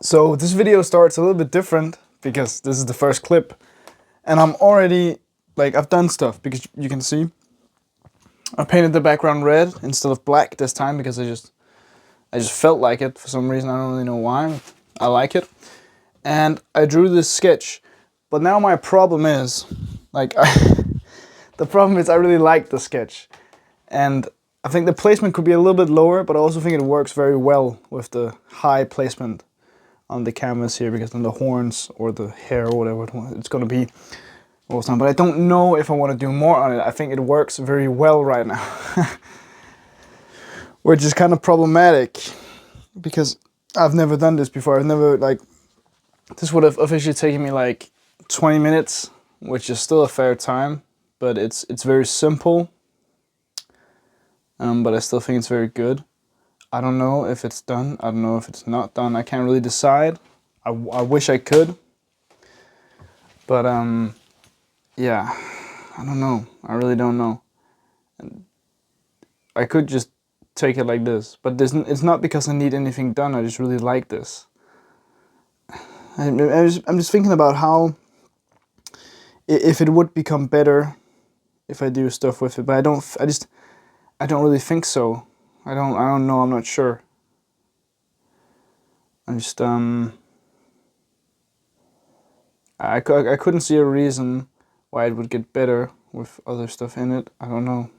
So this video starts a little bit different because this is the first clip, and I'm already I've done stuff because you can see I painted the background red instead of black this time because I just felt like it for some reason. I don't really know why. But I like it, and I drew this sketch. But now my problem is the problem is I really like the sketch, and I think the placement could be a little bit lower, but I also think it works very well with the high placement on the canvas here, because then the horns or the hair or whatever it's going to be rolls down. But I don't know if I want to do more on it. I think it works very well right now, which is kind of problematic because I've never done this before. I've never this would have officially taken me like 20 minutes, which is still a fair time, but it's very simple. But I still think it's very good. I don't know if it's done. I don't know if it's not done. I can't really decide. I wish I could, but yeah, I don't know. I really don't know. I could just take it like this, but it's not because I need anything done. I just really like this. I'm just thinking about how if it would become better if I do stuff with it, but I don't really think so. I don't know. I'm not sure. I just I couldn't see a reason why it would get better with other stuff in it. I don't know,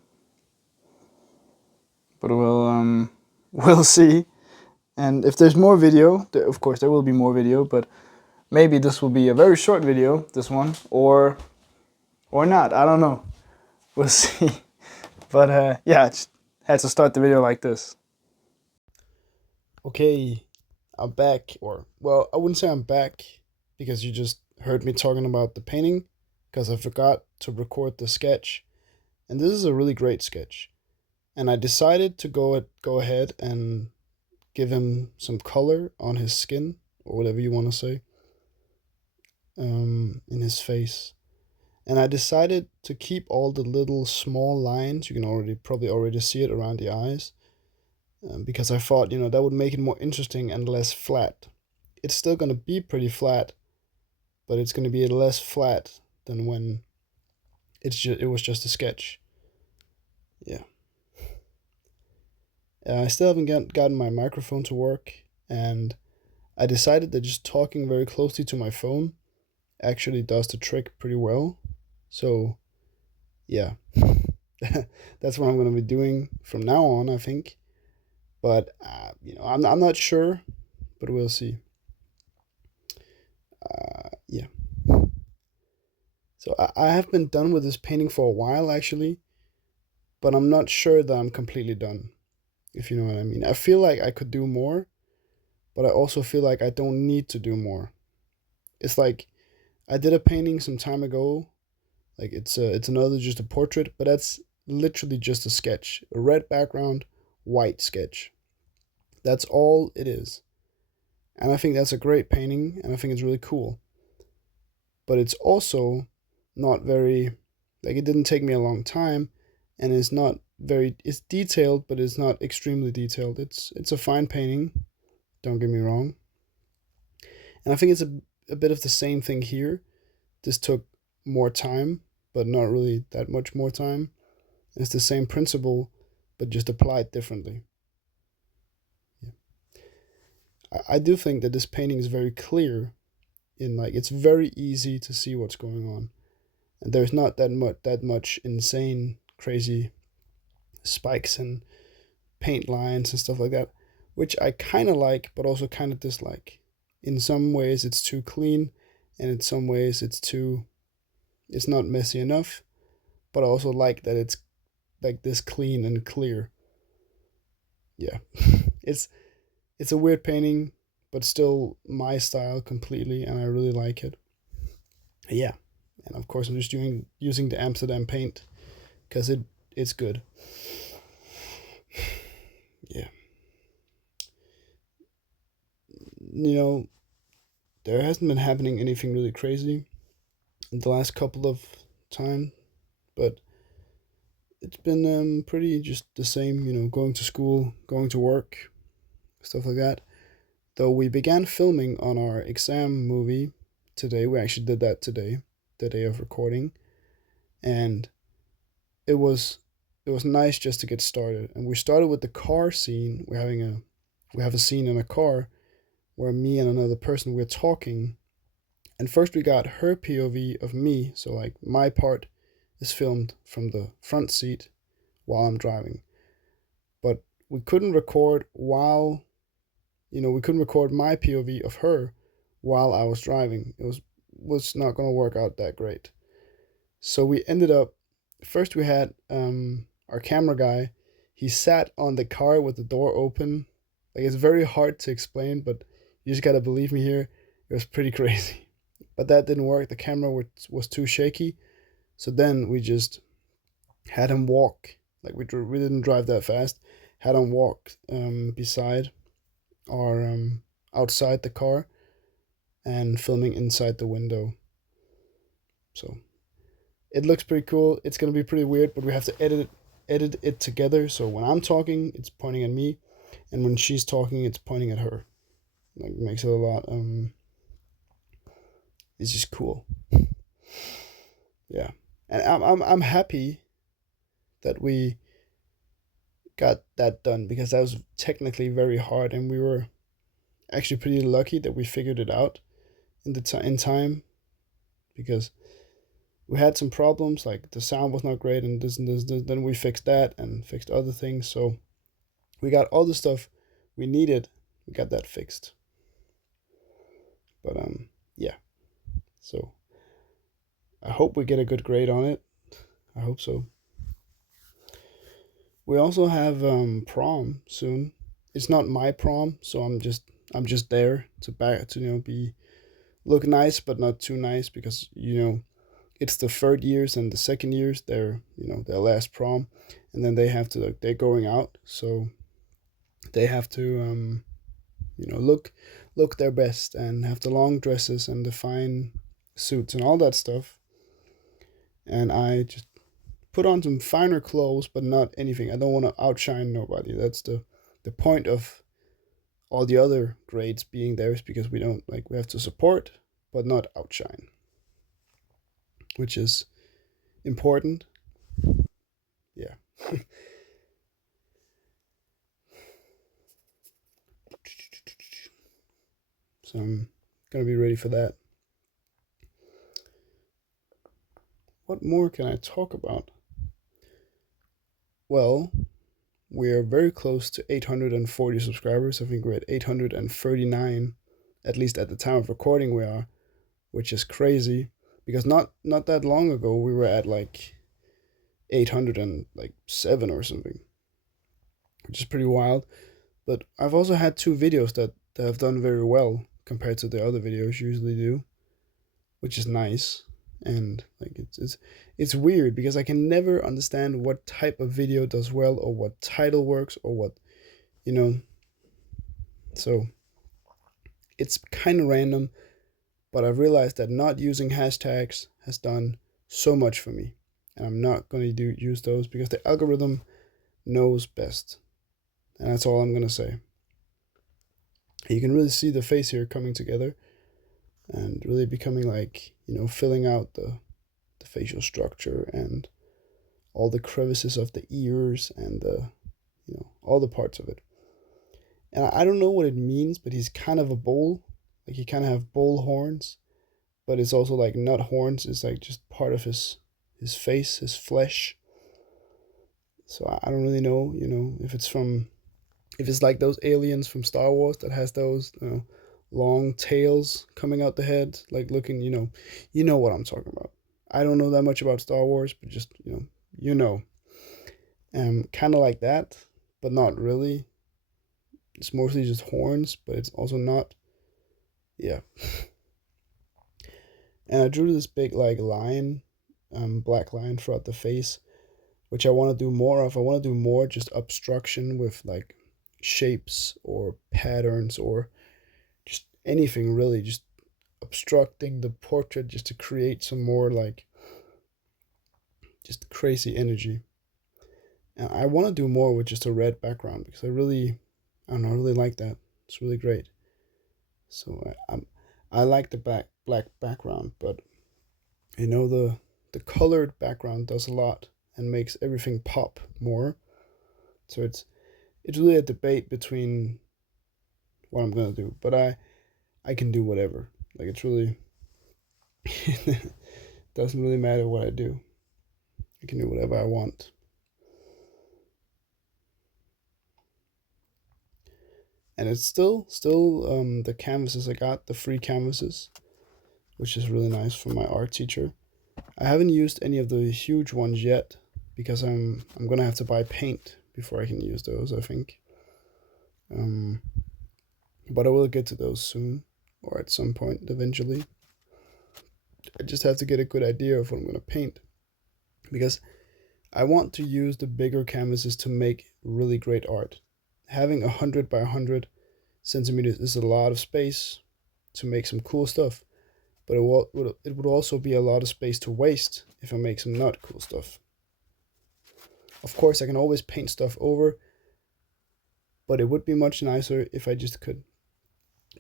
but we'll see. And if there's more video, of course there will be more video, but maybe this will be a very short video, this one, or not. I don't know. We'll see. But yeah, I just had to start the video like this. Okay, I'm back, or well, I wouldn't say I'm back because you just heard me talking about the painting because I forgot to record the sketch, and this is a really great sketch. And I decided to go ahead and give him some color on his skin, or whatever you want to say, in his face. And I decided to keep all the little small lines. You can probably already see it around the eyes, because I thought, that would make it more interesting and less flat. It's still going to be pretty flat, but it's going to be less flat than when it was just a sketch. Yeah. I still haven't gotten my microphone to work, and I decided that just talking very closely to my phone actually does the trick pretty well. So, yeah, that's what I'm going to be doing from now on, I think. But, I'm not sure, but we'll see. Yeah. So, I have been done with this painting for a while, actually, but I'm not sure that I'm completely done, if you know what I mean. I feel like I could do more, but I also feel like I don't need to do more. It's like I did a painting some time ago. Like it's another just a portrait, but that's literally just a sketch. A red background, white sketch. That's all it is. And I think that's a great painting, and I think it's really cool. But it's also not very, it didn't take me a long time, and it's detailed, but it's not extremely detailed. It's a fine painting, don't get me wrong. And I think it's a bit of the same thing here. This took more time, but not really that much more time. It's the same principle, but just applied differently. Yeah. I do think that this painting is very clear. It's very easy to see what's going on, and there's not that much insane, crazy spikes and paint lines and stuff like that, which I kind of like, but also kind of dislike. In some ways, it's too clean, and in some ways, it's not messy enough. But I also like that it's like this clean and clear. Yeah, it's it's a weird painting, but still my style completely, and I really like it. Yeah, and of course I'm just using the Amsterdam paint because it's good. Yeah, you know there hasn't been happening anything really crazy in the last couple of time, but it's been pretty just the same. Going to school, going to work, stuff like that. Though we began filming on our exam movie today. We actually did that today, the day of recording, and it was it was nice just to get started. And we started with the car scene. We have a scene in a car where me and another person we're talking. And first we got her POV of me, so like my part is filmed from the front seat while I'm driving. But we couldn't record while we couldn't record my POV of her while I was driving. It was not going to work out that great. So we ended up first we had our camera guy. He sat on the car with the door open. Like, it's very hard to explain, but you just gotta believe me here. It was pretty crazy, but that didn't work. The camera was too shaky. So then we just had him walk. Like, we didn't drive that fast. Had him walk beside or outside the car and filming inside the window. So it looks pretty cool. It's gonna be pretty weird, but we have to edit it together. So when I'm talking, it's pointing at me, and when she's talking, it's pointing at her. Like, makes it a lot. It's just cool. Yeah, and I'm happy that we got that done, because that was technically very hard, and we were actually pretty lucky that we figured it out in time, because we had some problems, like the sound was not great and this and this. Then we fixed that and fixed other things, so we got all the stuff we needed. We got that fixed. But yeah. So I hope we get a good grade on it. I hope so. We also have prom soon. It's not my prom, so I'm just there to be look nice but not too nice, because it's the third years and the second years, their last prom, and then they have to, like, they're going out, so they have to look their best and have the long dresses and the fine suits and all that stuff. And I just put on some finer clothes, but not anything. I don't want to outshine nobody. That's the point of all the other grades being there, is because we have to support but not outshine, which is important. Yeah. So I'm gonna be ready for that. What more can I talk about? Well, we are very close to 840 subscribers. I think we're at 839, at least at the time of recording we are, which is crazy, because not that long ago we were at like 807 or something, which is pretty wild. But I've also had two videos that have done very well compared to the other videos usually do, which is nice. And like, it's weird, because I can never understand what type of video does well, or what title works, or what so it's kind of random. But I've realized that not using hashtags has done so much for me, and I'm not going to use those, because the algorithm knows best, and that's all I'm going to say. You can really see the face here coming together and really becoming, like, filling out the facial structure and all the crevices of the ears and all the parts of it. And I don't know what it means, but he's kind of a bull. Like, he kind of have bull horns, but it's also like not horns. It's like just part of his face, his flesh. So I don't really know, if it's like those aliens from Star Wars that has those, long tails coming out the head, like looking, you know what I'm talking about. I don't know that much about Star Wars, but just, kind of like that, but not really. It's mostly just horns, but it's also not. Yeah. And I drew this big, like, line, black line throughout the face, which I want to do more of. I want to do more just obstruction with, like, shapes or patterns, or just anything really, just obstructing the portrait, just to create some more, like, just crazy energy. And I want to do more with just a red background, because I don't know, I really like that. It's really great. So I like the black background, but you know the colored background does a lot and makes everything pop more. So it's really a debate between what I'm gonna do, but I can do whatever. Like it's really doesn't really matter what I do. I can do whatever I want. And it's still the canvases I got, the free canvases, which is really nice from my art teacher. I haven't used any of the huge ones yet because I'm gonna have to buy paint before I can use those, I think. Um, but I will get to those soon or at some point eventually. I just have to get a good idea of what I'm gonna paint because I want to use the bigger canvases to make really great art. Having 100 by 100 centimeters is a lot of space to make some cool stuff, but it would also be a lot of space to waste if I make some not cool stuff. Of course, I can always paint stuff over, but it would be much nicer if I just could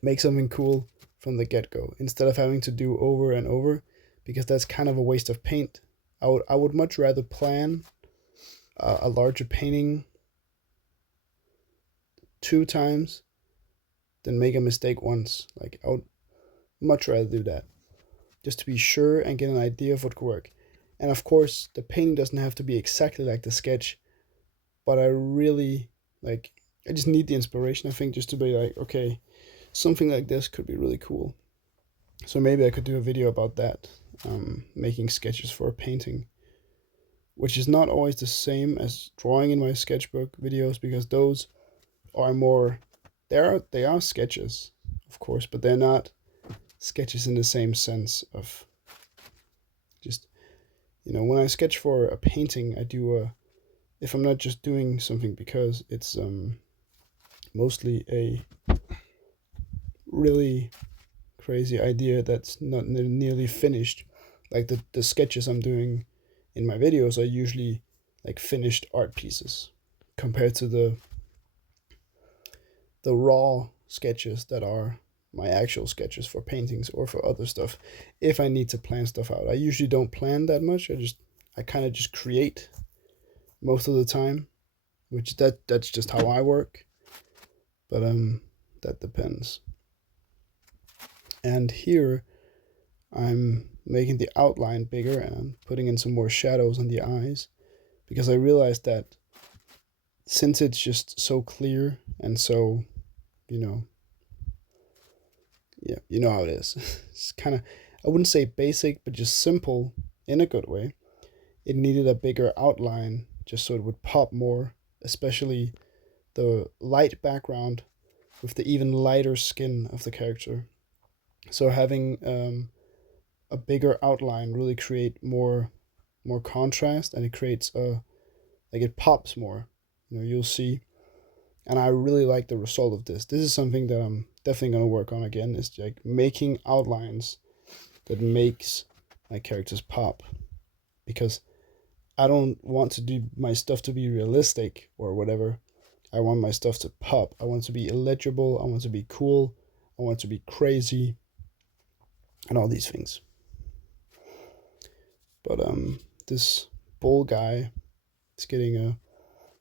make something cool from the get-go instead of having to do over and over, because that's kind of a waste of paint. I would much rather plan a larger painting 2 times than make a mistake once. Like I would much rather do that, just to be sure and get an idea of what could work. And of course, the painting doesn't have to be exactly like the sketch, but I really like. I just need the inspiration, I think, just to be like, okay, something like this could be really cool. So maybe I could do a video about that, making sketches for a painting, which is not always the same as drawing in my sketchbook videos because those are more. They are sketches, of course, but they're not sketches in the same sense of just, when I sketch for a painting, I do a, if I'm not just doing something because it's mostly a really crazy idea that's not nearly finished. Like the sketches I'm doing in my videos are usually like finished art pieces compared to the raw sketches that are my actual sketches for paintings or for other stuff. If I need to plan stuff out, I usually don't plan that much. I kind of just create most of the time, which that's just how I work. But that depends. And here I'm making the outline bigger and I'm putting in some more shadows on the eyes because I realized that since it's just so clear and so, yeah, you know how it is. It's kind of, I wouldn't say basic, but just simple in a good way. It needed a bigger outline just so it would pop more, especially the light background with the even lighter skin of the character. So having a bigger outline really create more contrast, and it creates a, like, it pops more. You'll see, and I really like the result of this. This is something that I'm definitely gonna work on again. Is like making outlines that makes my characters pop, because I don't want to do my stuff to be realistic or whatever. I want my stuff to pop. I want it to be illegible. I want it to be cool. I want it to be crazy, and all these things. But this bull guy is getting a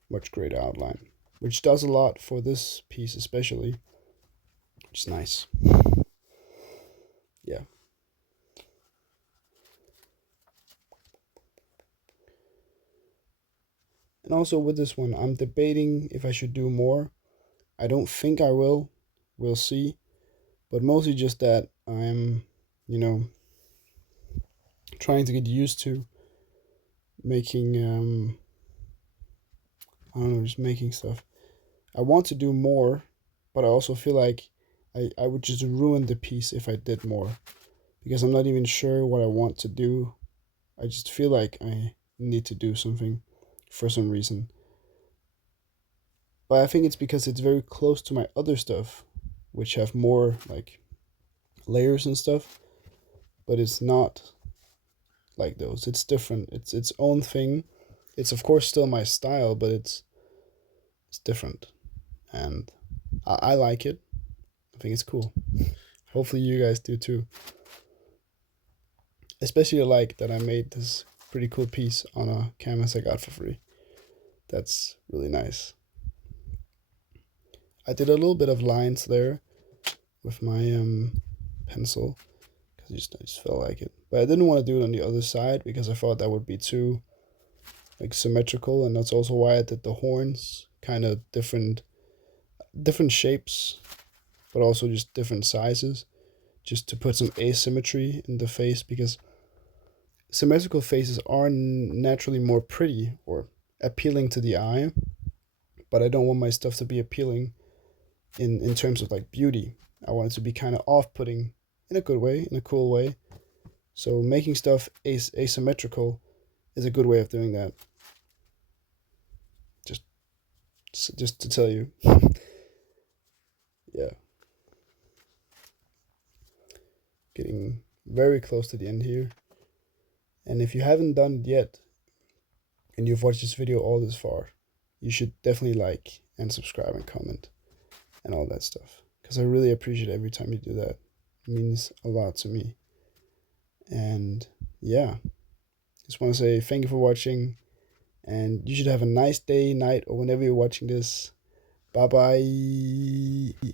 much greater outline, which does a lot for this piece especially, which is nice. Yeah. And also with this one, I'm debating if I should do more. I don't think I will. We'll see. But mostly just that I'm, trying to get used to making, I don't know, just making stuff. I want to do more, but I also feel like I would just ruin the piece if I did more, because I'm not even sure what I want to do. I just feel like I need to do something for some reason. But I think it's because it's very close to my other stuff, which have more like layers and stuff, but it's not like those. It's different. It's its own thing. It's of course still my style, but it's different, and I like it. I think it's cool. Hopefully you guys do too. Especially like that I made this pretty cool piece on a canvas I got for free. That's really nice. I did a little bit of lines there with my pencil because I just felt like it. But I didn't want to do it on the other side because I thought that would be too like symmetrical, and that's also why I did the horns kind of different shapes, but also just different sizes, just to put some asymmetry in the face, because symmetrical faces are naturally more pretty or appealing to the eye, but I don't want my stuff to be appealing in terms of like beauty. I want it to be kind of off-putting in a good way, in a cool way. So making stuff asymmetrical is a good way of doing that. Just to tell you. Yeah. Getting very close to the end here. And if you haven't done it yet, and you've watched this video all this far, you should definitely like and subscribe and comment and all that stuff, because I really appreciate every time you do that. It means a lot to me. And yeah, just want to say thank you for watching, and you should have a nice day, night, or whenever you're watching this. Bye bye.